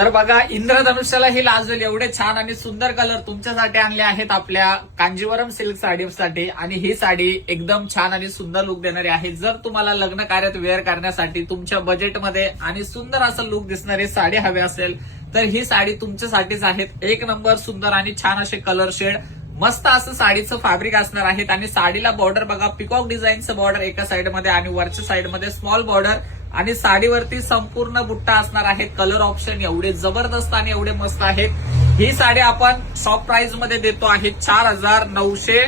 तर बघा इंद्रधनुष्याला ही लाजवेल एवढे छान आणि सुंदर कलर तुमच्यासाठी आणले आहेत आपल्या कांजीवरम सिल्क साडीसाठी. आणि ही साडी एकदम छान आणि सुंदर लुक देणारी आहे. जर तुम्हाला लग्न कार्यात वेअर करण्यासाठी तुमच्या बजेटमध्ये आणि सुंदर असं लुक दिसणारी साडी हवी असेल तर ही साडी तुमच्यासाठीच आहेत. एक नंबर सुंदर आणि छान असे कलर शेड, मस्त असं साडीचं फॅब्रिक असणार आहेत. आणि साडीला बॉर्डर बघा, पिकॉक डिझाईनचं बॉर्डर एका साईडमध्ये आणि वरच्या साईडमध्ये स्मॉल बॉर्डर आणि साडीवरती संपूर्ण बुट्टा असणार आहे. कलर ऑप्शन एवढे जबरदस्त आणि एवढे मस्त आहेत. ही साडी आपण शॉप प्राइस मध्ये देतो आहे 4,900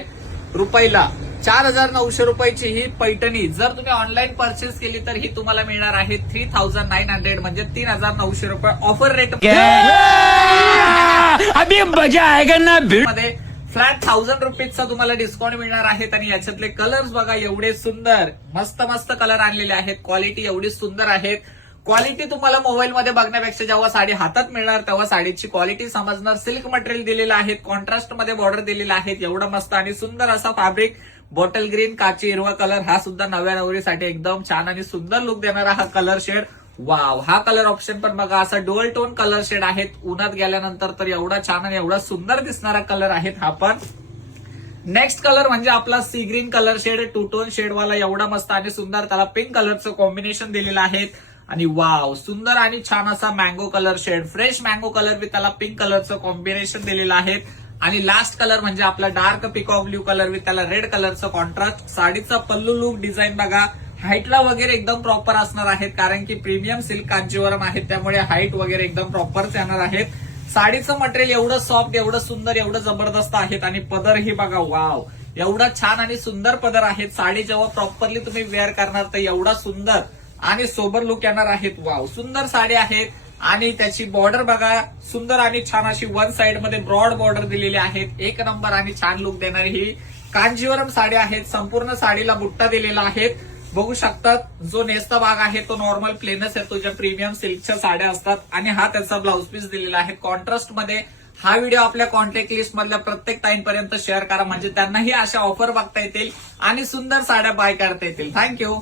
रुपयाला. 4,900 रुपयाची ही पैठणी जर तुम्ही ऑनलाईन परचेस केली तर ही तुम्हाला मिळणार आहे 3,900 म्हणजे 3,900 रुपये ऑफर रेट अभी मजा आएगा ना मध्ये फ्लॅट 1,000 रुपीजचा तुम्हाला डिस्काउंट मिळणार आहेत. आणि याच्यातले कलर्स बघा एवढे सुंदर मस्त मस्त कलर आणलेले आहेत. क्वालिटी एवढी सुंदर आहेत. क्वालिटी तुम्हाला मोबाईलमध्ये बघण्यापेक्षा जेव्हा साडी हातात मिळणार तेव्हा साडीची क्वालिटी समजणार. सिल्क मटेरियल दिलेलं आहे, कॉन्ट्रास्ट मध्ये बॉर्डर दिलेला आहे. एवढं मस्त आणि सुंदर असा फॅब्रिक, बॉटल ग्रीन काची हिरवा कलर, हा सुद्धा नव्या नवरीसाठी एकदम छान आणि सुंदर लुक देणारा हा कलर शेड. वाव, हा कलर ऑप्शन पण बघा असा डुअल टोन कलर शेड आहेत. उन्हात गेल्यानंतर तर एवढा छान आणि एवढा सुंदर दिसणारा कलर आहेत हा पण. नेक्स्ट कलर म्हणजे आपला sea green colour shade, two tone शेडवाला एवढा मस्त आणि सुंदर. त्याला पिंक कलरचं कॉम्बिनेशन दिलेलं आहे. आणि वाव, सुंदर आणि छान असा mango colour shade, fresh mango colour with त्याला पिंक कलरचं कॉम्बिनेशन दिलेलं आहे. आणि लास्ट कलर म्हणजे आपला dark peacock blue colour with त्याला रेड कलरचं कॉन्ट्रास्ट. साडीचा पल्लू लुक डिझाईन बघा, हाईटला वगैरे एकदम प्रॉपर असणार आहेत कारण की प्रीमियम सिल्क कांजीवरम आहेत त्यामुळे हाईट वगैरे एकदम प्रॉपरच येणार आहेत. साडीचं मटेरियल एवढं सॉफ्ट, एवढं सुंदर, एवढं जबरदस्त आहेत. आणि पदर ही बघा, वाव, एवढा छान आणि सुंदर पदर आहेत. साडी जेव्हा प्रॉपरली तुम्ही वेअर करणार तर एवढा सुंदर आणि सोबर लुक येणार आहेत. वाव, सुंदर साडी आहेत. आणि त्याची बॉर्डर बघा सुंदर आणि छान अशी वन साइड मध्ये ब्रॉड बॉर्डर दिलेली आहेत. एक नंबर आणि छान लुक देणारी ही कांजीवरम साडी आहेत. संपूर्ण साडीला बुट्टा दिलेला आहे. बघू शकतात जो नेसता भाग आहे तो नॉर्मल प्लेनच आहे, तो ज्या प्रीमियम सिल्कच्या साड्या असतात. आणि हा त्याचा ब्लाऊज पीस दिलेला आहे कॉन्ट्रास्ट मध्ये. हा व्हिडिओ आपल्या कॉन्टॅक्ट लिस्ट मधल्या प्रत्येक ताईंपर्यंत शेअर करा म्हणजे त्यांनाही अशा ऑफर बघता येतील आणि सुंदर साड्या बाय करता येतील. थँक्यू.